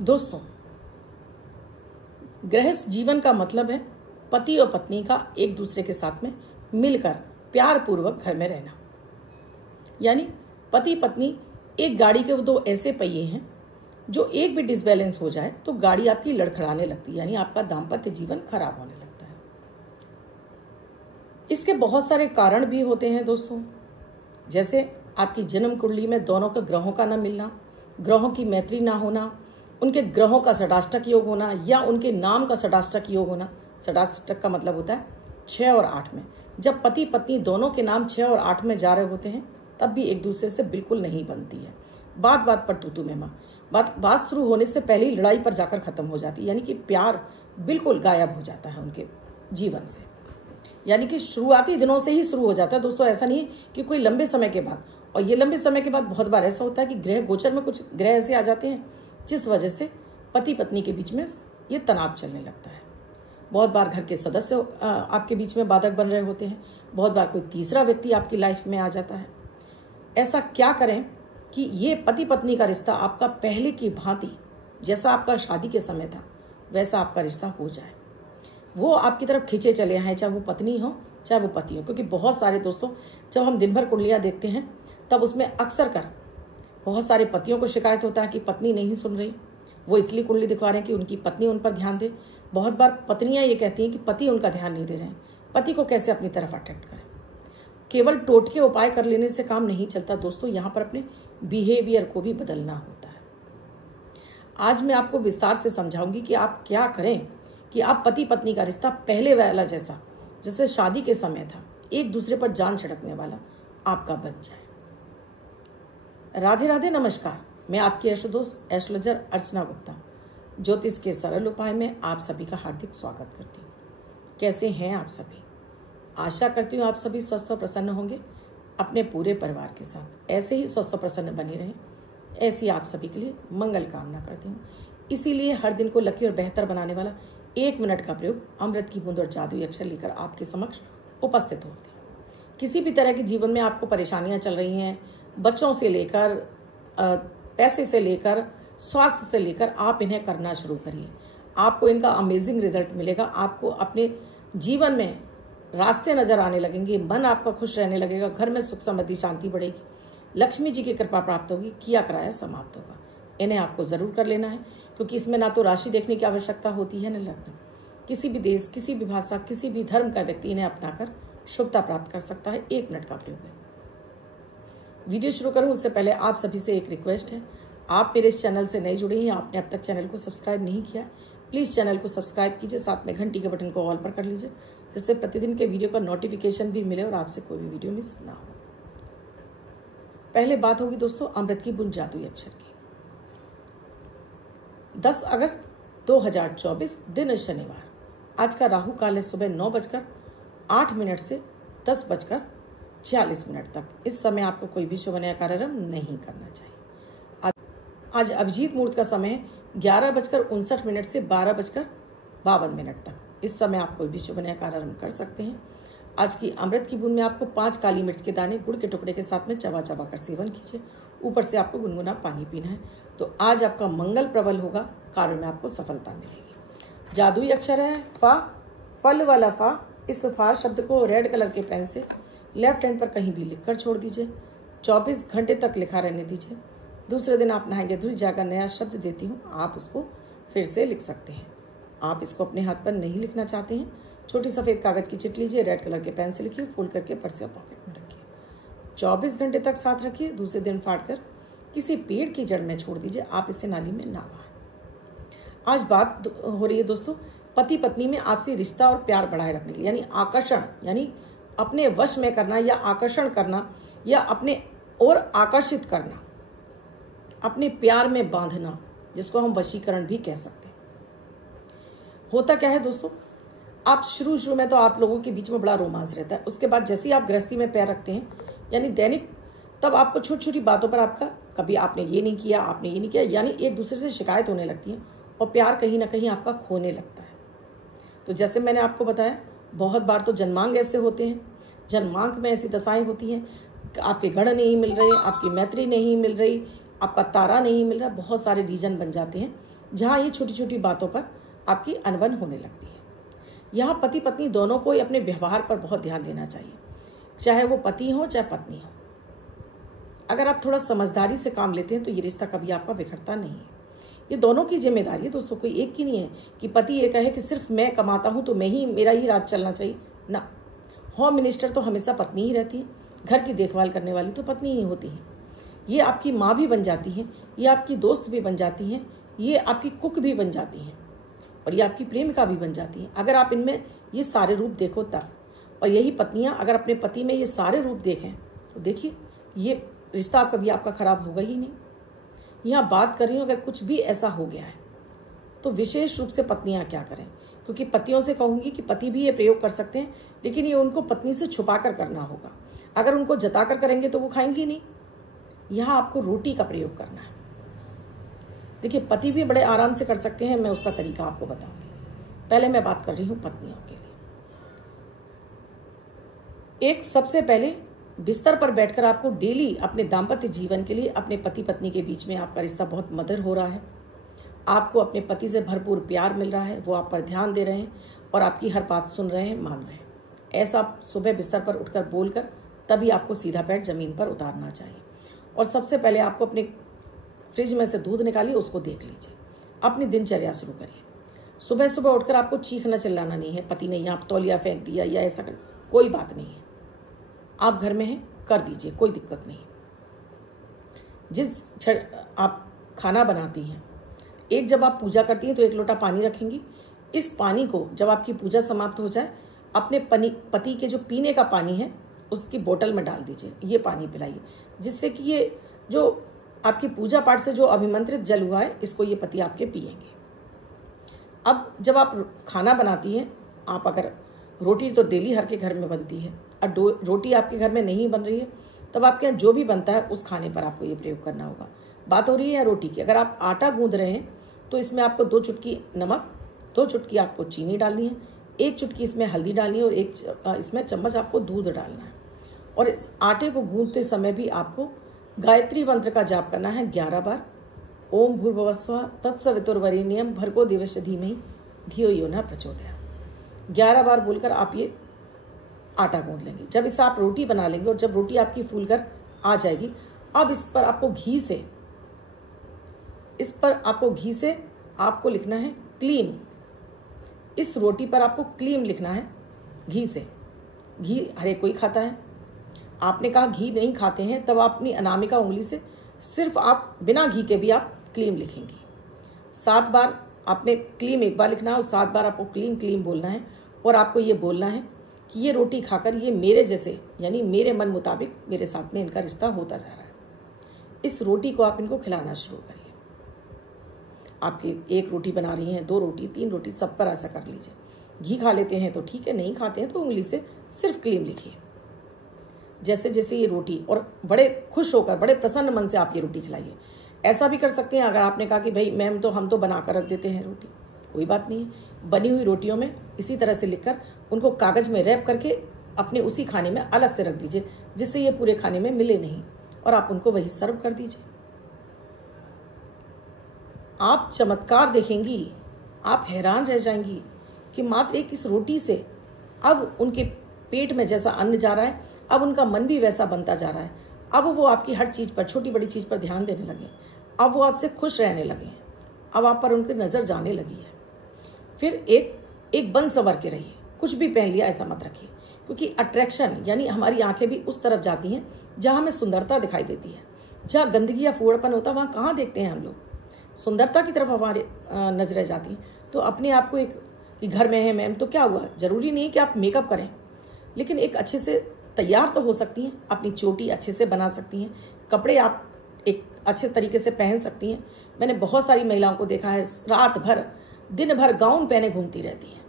दोस्तों, गृहस्थ जीवन का मतलब है पति और पत्नी का एक दूसरे के साथ में मिलकर प्यार पूर्वक घर में रहना। यानी पति पत्नी एक गाड़ी के दो ऐसे पहिए हैं जो एक भी डिसबैलेंस हो जाए तो गाड़ी आपकी लड़खड़ाने लगती है, यानी आपका दाम्पत्य जीवन खराब होने लगता है। इसके बहुत सारे कारण भी होते हैं दोस्तों, जैसे आपकी जन्म कुंडली में दोनों के ग्रहों का न मिलना, ग्रहों की मैत्री ना होना, उनके ग्रहों का षडाष्टक योग होना या उनके नाम का षडाष्टक योग होना। षडाष्टक का मतलब होता है 6 और 8 में। जब पति पत्नी दोनों के नाम 6 और 8 में जा रहे होते हैं तब भी एक दूसरे से बिल्कुल नहीं बनती है। बात बात पर तू में माँ, बात शुरू होने से पहले ही लड़ाई पर जाकर खत्म हो जाती है, यानी कि प्यार बिल्कुल गायब हो जाता है उनके जीवन से। यानी कि शुरुआती दिनों से ही शुरू हो जाता है दोस्तों, ऐसा नहीं कि कोई लंबे समय के बाद। और ये लंबे समय के बाद बहुत बार ऐसा होता है कि ग्रह गोचर में कुछ ग्रह ऐसे आ जाते हैं जिस वजह से पति पत्नी के बीच में ये तनाव चलने लगता है। बहुत बार घर के सदस्य आपके बीच में बाधक बन रहे होते हैं, बहुत बार कोई तीसरा व्यक्ति आपकी लाइफ में आ जाता है। ऐसा क्या करें कि ये पति पत्नी का रिश्ता आपका पहले की भांति जैसा आपका शादी के समय था वैसा आपका रिश्ता हो जाए, वो आपकी तरफ खींचे चले आए, चाहे वो पत्नी हो चाहे वो पति हो। क्योंकि बहुत सारे दोस्तों, जब हम दिन भर कुंडलियाँ देखते हैं तब उसमें अक्सर कर बहुत सारे पतियों को शिकायत होता है कि पत्नी नहीं सुन रही, वो इसलिए कुंडली दिखवा रहे हैं कि उनकी पत्नी उन पर ध्यान दे। बहुत बार पत्नियां ये कहती हैं कि पति उनका ध्यान नहीं दे रहे हैं, पति को कैसे अपनी तरफ अट्रैक्ट करें। केवल टोटके उपाय कर लेने से काम नहीं चलता दोस्तों, यहाँ पर अपने बिहेवियर को भी बदलना होता है। आज मैं आपको विस्तार से समझाऊंगी कि आप क्या करें कि आप पति पत्नी का रिश्ता पहले वाला जैसे शादी के समय था, एक दूसरे पर जान छिड़कने वाला आपका बन जाए। राधे राधे, नमस्कार। मैं आपकी एस्ट्रोदोस्त एस्ट्रोलॉजर अर्चना गुप्ता ज्योतिष के सरल उपाय में आप सभी का हार्दिक स्वागत करती हूँ। कैसे हैं आप सभी? आशा करती हूँ आप सभी स्वस्थ और प्रसन्न होंगे अपने पूरे परिवार के साथ। ऐसे ही स्वस्थ और प्रसन्न बने रहें, ऐसी आप सभी के लिए मंगल कामना करती हूँ। इसीलिए हर दिन को लकी और बेहतर बनाने वाला 1 मिनट का प्रयोग अमृत की बूंद और जादुई अक्षर लेकर आपके समक्ष उपस्थित होते हैं। किसी भी तरह के जीवन में आपको परेशानियाँ चल रही हैं, बच्चों से लेकर पैसे से लेकर स्वास्थ्य से लेकर, आप इन्हें करना शुरू करिए। आपको इनका अमेजिंग रिजल्ट मिलेगा। आपको अपने जीवन में रास्ते नजर आने लगेंगे, मन आपका खुश रहने लगेगा, घर में सुख समृद्धि शांति बढ़ेगी, लक्ष्मी जी की कृपा प्राप्त होगी, किया कराया समाप्त होगा। इन्हें आपको ज़रूर कर लेना है, क्योंकि इसमें ना तो राशि देखने की आवश्यकता होती है न लग्न। किसी भी देश, किसी भी भाषा, किसी भी धर्म का व्यक्ति इन्हें अपनाकर शुभता प्राप्त कर सकता है। 1 मिनट का प्रयोग है। वीडियो शुरू करूं उससे पहले आप सभी से एक रिक्वेस्ट है, आप मेरे इस चैनल से नए जुड़े हैं, आपने अब तक चैनल को सब्सक्राइब नहीं किया, प्लीज़ चैनल को सब्सक्राइब कीजिए, साथ में घंटी के बटन को ऑल पर कर लीजिए, जिससे प्रतिदिन के वीडियो का नोटिफिकेशन भी मिले और आपसे कोई भी वीडियो मिस ना हो। पहले बात होगी दोस्तों अमृत की बूंद जादुई अक्षर की। 10 अगस्त 2024 दिन शनिवार। आज का राहु काल है सुबह 9:08 से 10:46 तक। इस समय आपको कोई भी शुभ नया कार्यक्रम नहीं करना चाहिए। आज अभिजीत मुहूर्त का समय 11:59 से 12:52 तक। इस समय आप कोई भी शुभ नया कार्यक्रम कर सकते हैं। आज की अमृत की बूंद में आपको 5 काली मिर्च के दाने गुड़ के टुकड़े के साथ में चबा चबा कर सेवन कीजिए। ऊपर से आपको गुनगुना पानी पीना है। तो आज आपका मंगल प्रबल होगा, कार्य में आपको सफलता मिलेगी। जादुई अक्षर है फा, फल वाला फा। इस फा शब्द को रेड कलर के पेन से लेफ्ट हैंड पर कहीं भी लिखकर छोड़ दीजिए। 24 घंटे तक लिखा रहने दीजिए। दूसरे दिन आप नहाएंगे धुल जाकर नया शब्द देती हूँ, आप उसको फिर से लिख सकते हैं। आप इसको अपने हाथ पर नहीं लिखना चाहते हैं, छोटी सफ़ेद कागज़ की चिट लीजिए, रेड कलर के पेन से लिखिए, फोल्ड करके पर्स या पॉकेट में रखिए। 24 घंटे तक साथ रखिए। दूसरे दिन फाड़ कर किसी पेड़ की जड़ में छोड़ दीजिए। आप इसे नाली में ना बहाएं। आज बात हो रही है दोस्तों पति पत्नी में आपसी रिश्ता और प्यार बढ़ाए रखने के लिए, यानी आकर्षण, यानी अपने वश में करना या आकर्षण करना या अपने और आकर्षित करना, अपने प्यार में बांधना, जिसको हम वशीकरण भी कह सकते हैं। होता क्या है दोस्तों, आप शुरू में तो आप लोगों के बीच में बड़ा रोमांस रहता है। उसके बाद जैसे ही आप गृहस्थी में पैर रखते हैं, यानी दैनिक, तब आपको छोटी छोटी बातों पर आपका कभी आपने ये नहीं किया, आपने ये नहीं किया, यानी एक दूसरे से शिकायत होने लगती है और प्यार कहीं ना कहीं आपका खोने लगता है। तो जैसे मैंने आपको बताया, बहुत बार तो जन्मांग ऐसे होते हैं, जन्मांग में ऐसी दशाएं होती हैं, आपके गण नहीं मिल रहे, आपकी मैत्री नहीं मिल रही, आपका तारा नहीं मिल रहा, बहुत सारे रीजन बन जाते हैं जहाँ ये छोटी छोटी बातों पर आपकी अनबन होने लगती है। यहाँ पति पत्नी दोनों को ही अपने व्यवहार पर बहुत ध्यान देना चाहिए, चाहे वो पति हो चाहे पत्नी हो। अगर आप थोड़ा समझदारी से काम लेते हैं तो ये रिश्ता कभी आपका बिखरता नहीं है। ये दोनों की जिम्मेदारी है दोस्तों, कोई एक की नहीं है कि पति ये कहे कि सिर्फ मैं कमाता हूँ तो मेरा ही राज चलना चाहिए ना। होम मिनिस्टर तो हमेशा पत्नी ही रहती है, घर की देखभाल करने वाली तो पत्नी ही होती है। ये आपकी माँ भी बन जाती है, ये आपकी दोस्त भी बन जाती हैं, ये आपकी कुक भी बन जाती हैं, और ये आपकी प्रेमिका भी बन जाती हैं। अगर आप इनमें ये सारे रूप देखो तब, और यही पत्नियाँ अगर अपने पति में ये सारे रूप देखें तो देखिए ये रिश्ता कभी आपका खराब होगा ही नहीं। यहाँ बात कर रही हूँ अगर कुछ भी ऐसा हो गया है तो विशेष रूप से पत्नियाँ क्या करें, क्योंकि पतियों से कहूँगी कि पति भी ये प्रयोग कर सकते हैं, लेकिन ये उनको पत्नी से छुपा कर करना होगा। अगर उनको जता कर करेंगे तो वो खाएंगी नहीं। यहाँ आपको रोटी का प्रयोग करना है। देखिए पति भी बड़े आराम से कर सकते हैं, मैं उसका तरीका आपको बताऊंगी। पहले मैं बात कर रही हूँ पत्नियों के लिए। एक सबसे पहले बिस्तर पर बैठकर आपको डेली अपने दाम्पत्य जीवन के लिए अपने पति पत्नी के बीच में आपका रिश्ता बहुत मधुर हो रहा है, आपको अपने पति से भरपूर प्यार मिल रहा है, वो आप पर ध्यान दे रहे हैं और आपकी हर बात सुन रहे हैं, मान रहे हैं। ऐसा सुबह बिस्तर पर उठकर बोलकर तभी आपको सीधा पैर जमीन पर उतारना चाहिए। और सबसे पहले आपको अपने फ्रिज में से दूध निकालिए, उसको देख लीजिए, अपनी दिनचर्या शुरू करिए। सुबह सुबह उठकर आपको चीखना चिल्लाना नहीं है, पति ने यहाँ तौलिया फेंक दिया या ऐसा कर, कोई बात नहीं है। आप घर में हैं, कर दीजिए, कोई दिक्कत नहीं। आप खाना बनाती हैं, एक जब आप पूजा करती हैं तो 1 लोटा पानी रखेंगी। इस पानी को जब आपकी पूजा समाप्त हो जाए अपने पति के जो पीने का पानी है उसकी बोतल में डाल दीजिए, ये पानी पिलाइए, जिससे कि ये जो आपकी पूजा पाठ से जो अभिमंत्रित जल हुआ है इसको ये पति आपके पिएंगे। अब जब आप खाना बनाती हैं, आप अगर रोटी तो डेली हर के घर में बनती है और रोटी आपके घर में नहीं बन रही है, तब आपके यहाँ जो भी बनता है उस खाने पर आपको ये प्रयोग करना होगा। बात हो रही है रोटी की, अगर आप आटा गूंद रहे हैं तो इसमें आपको 2 चुटकी नमक, 2 चुटकी आपको चीनी डालनी है, 1 चुटकी इसमें हल्दी डालनी है और 1 इसमें चम्मच आपको दूध डालना है। और इस आटे को गूंदते समय भी आपको गायत्री मंत्र का जाप करना है 11 बार। ओम भूर्भुवस्सुवः तत्सवितुर्वरेण्यं भर्गो देवस्य धीमहि धियो यो न प्रचोदयात्। 11 बार बोलकर आप ये आटा गूंद लेंगे। जब इसे आप रोटी बना लेंगे और जब रोटी आपकी फूलकर आ जाएगी, अब इस पर आपको घी से आपको लिखना है क्लीम। इस रोटी पर आपको क्लीम लिखना है घी से। घी हर एक कोई खाता है, आपने कहा घी नहीं खाते हैं, तब आप अपनी अनामिका उंगली से सिर्फ आप बिना घी के भी आप क्लीम लिखेंगी। 7 बार आपने क्लीम एक बार लिखना है और 7 बार आपको क्लीम क्लीम बोलना है। और आपको ये बोलना है कि ये रोटी खाकर ये मेरे जैसे, यानी मेरे मन मुताबिक मेरे साथ में इनका रिश्ता होता जा रहा है। इस रोटी को आप इनको खिलाना शुरू करिए। आपकी 1 रोटी बना रही हैं, 2 रोटी, 3 रोटी, सब पर ऐसा कर लीजिए। घी खा लेते हैं तो ठीक है, नहीं खाते हैं तो उंगली से सिर्फ क्लीम लिखिए। जैसे जैसे ये रोटी, और बड़े खुश होकर बड़े प्रसन्न मन से आप ये रोटी खिलाइए। ऐसा भी कर सकते हैं, अगर आपने कहा कि भाई मैम तो हम तो बना कर रख देते हैं रोटी, कोई बात नहीं है, बनी हुई रोटियों में इसी तरह से लिखकर उनको कागज़ में रैप करके अपने उसी खाने में अलग से रख दीजिए, जिससे ये पूरे खाने में मिले नहीं, और आप उनको वही सर्व कर दीजिए। आप चमत्कार देखेंगी, आप हैरान रह जाएंगी कि मात्र एक इस रोटी से अब उनके पेट में जैसा अन्न जा रहा है, अब उनका मन भी वैसा बनता जा रहा है। अब वो आपकी हर चीज़ पर, छोटी बड़ी चीज़ पर ध्यान देने लगे, अब वो आपसे खुश रहने लगे हैं, अब आप पर उनकी नज़र जाने लगी है। फिर एक बन सवर के रहिए, कुछ भी पहन लिया ऐसा मत रखिए, क्योंकि अट्रैक्शन यानी हमारी आंखें भी उस तरफ जाती हैं जहाँ हमें सुंदरता दिखाई देती है। जहाँ गंदगी या फूहड़पन होता है वहाँ कहाँ देखते हैं हम लोग, सुंदरता की तरफ हमारे नजरें जाती हैं। तो अपने आप को एक कि घर में है मैम तो क्या हुआ, ज़रूरी नहीं कि आप मेकअप करें, लेकिन एक अच्छे से तैयार तो हो सकती हैं, अपनी चोटी अच्छे से बना सकती हैं, कपड़े आप एक अच्छे तरीके से पहन सकती हैं। मैंने बहुत सारी महिलाओं को देखा है रात भर दिन भर गाउन पहने घूमती रहती हैं,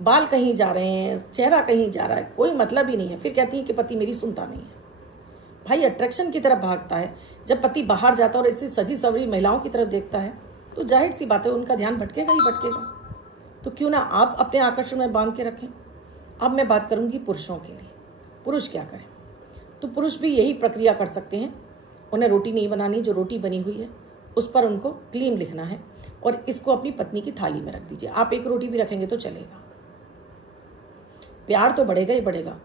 बाल कहीं जा रहे हैं, चेहरा कहीं जा रहा है, कोई मतलब ही नहीं है। फिर कहती हैं कि पति मेरी सुनता नहीं है। भाई अट्रैक्शन की तरफ भागता है। जब पति बाहर जाता है और ऐसी सजी सवरी महिलाओं की तरफ देखता है तो जाहिर सी बात है उनका ध्यान भटकेगा ही भटकेगा। तो क्यों ना आप अपने आकर्षण में बांध के रखें। अब मैं बात करूंगी पुरुषों के लिए। पुरुष क्या करें, तो पुरुष भी यही प्रक्रिया कर सकते हैं उन्हें रोटी नहीं बनानी, जो रोटी बनी हुई है उस पर उनको क्लीम लिखना है और इसको अपनी पत्नी की थाली में रख दीजिए। आप एक रोटी भी रखेंगे तो चलेगा। प्यार तो बढ़ेगा ही बढ़ेगा,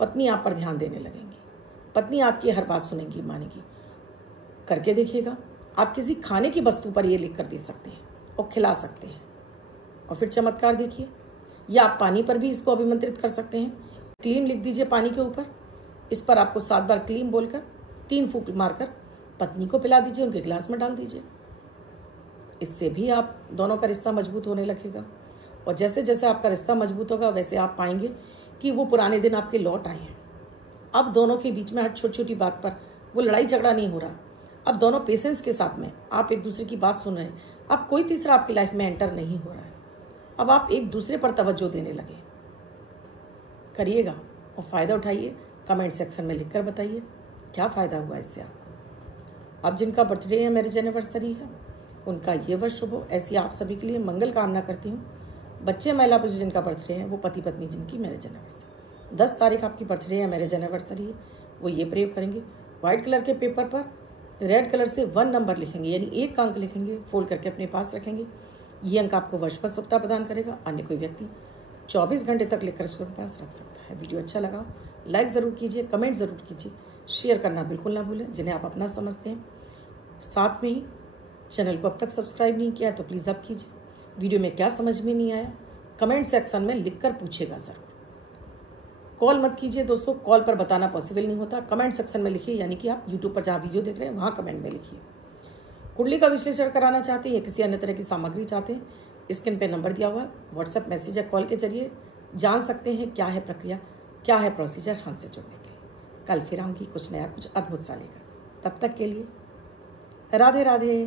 पत्नी आप पर ध्यान देने लगेंगी, पत्नी आपकी हर बात सुनेंगी, मानेगी। करके देखिएगा। आप किसी खाने की वस्तु पर ये लिख कर दे सकते हैं और खिला सकते हैं और फिर चमत्कार देखिए। या आप पानी पर भी इसको अभिमंत्रित कर सकते हैं। क्लीम लिख दीजिए पानी के ऊपर, इस पर आपको 7 बार क्लीम बोलकर 3 फूंक मारकर पत्नी को पिला दीजिए, उनके गिलास में डाल दीजिए। इससे भी आप दोनों का रिश्ता मजबूत होने लगेगा और जैसे जैसे आपका रिश्ता मजबूत होगा वैसे आप पाएंगे कि वो पुराने दिन आपके लौट आए हैं। अब दोनों के बीच में हर छोटी छोटी बात पर वो लड़ाई झगड़ा नहीं हो रहा। अब दोनों पेशेंस के साथ में आप एक दूसरे की बात सुन रहे हैं। अब कोई तीसरा आपकी लाइफ में एंटर नहीं हो रहा है। अब आप एक दूसरे पर तवज्जो देने लगे। करिएगा और फ़ायदा उठाइए। कमेंट सेक्शन में लिखकर बताइए क्या फ़ायदा हुआ इससे आपको। अब जिनका बर्थडे है, मैरिज एनिवर्सरी है, उनका ये वर्ष शुभ हो, ऐसी आप सभी के लिए मंगल कामना करती हूँ। बच्चे महिला पुरुष जिनका बर्थडे है, वो पति पत्नी जिनकी मैरिज एनिवर्सरी 10 तारीख आपकी बर्थडे है, मैरिज एनिवर्सरी है, वो ये प्रयोग करेंगे। वाइट कलर के पेपर पर रेड कलर से 1 नंबर लिखेंगे, यानी 1 का अंक लिखेंगे, फोल्ड करके अपने पास रखेंगे। ये अंक आपको वर्ष पर शुभता प्रदान करेगा। अन्य कोई व्यक्ति 24 घंटे तक लिखकर उसके पास रख सकता है। वीडियो अच्छा लगा लाइक ज़रूर कीजिए, कमेंट ज़रूर कीजिए, शेयर करना बिल्कुल ना भूलें जिन्हें आप अपना समझते हैं। साथ में ही चैनल को अब तक सब्सक्राइब नहीं किया तो प्लीज़ अब कीजिए। वीडियो में क्या समझ में नहीं आया कमेंट सेक्शन में लिखकर पूछेगा ज़रूर। कॉल मत कीजिए दोस्तों, कॉल पर बताना पॉसिबल नहीं होता। कमेंट सेक्शन में लिखिए, यानी कि आप यूट्यूब पर जहाँ वीडियो देख रहे हैं वहाँ कमेंट में लिखिए। कुंडली का विश्लेषण कराना चाहते हैं या किसी अन्य तरह की सामग्री चाहते हैं, स्क्रीन पे नंबर दिया हुआ है, व्हाट्सएप मैसेज या कॉल के जरिए जान सकते हैं क्या है प्रक्रिया, क्या है प्रोसीजर हमसे जुड़ने के लिए। कल फिर आऊँगी कुछ नया, कुछ अद्भुत सा लेकर। तब तक के लिए राधे राधे।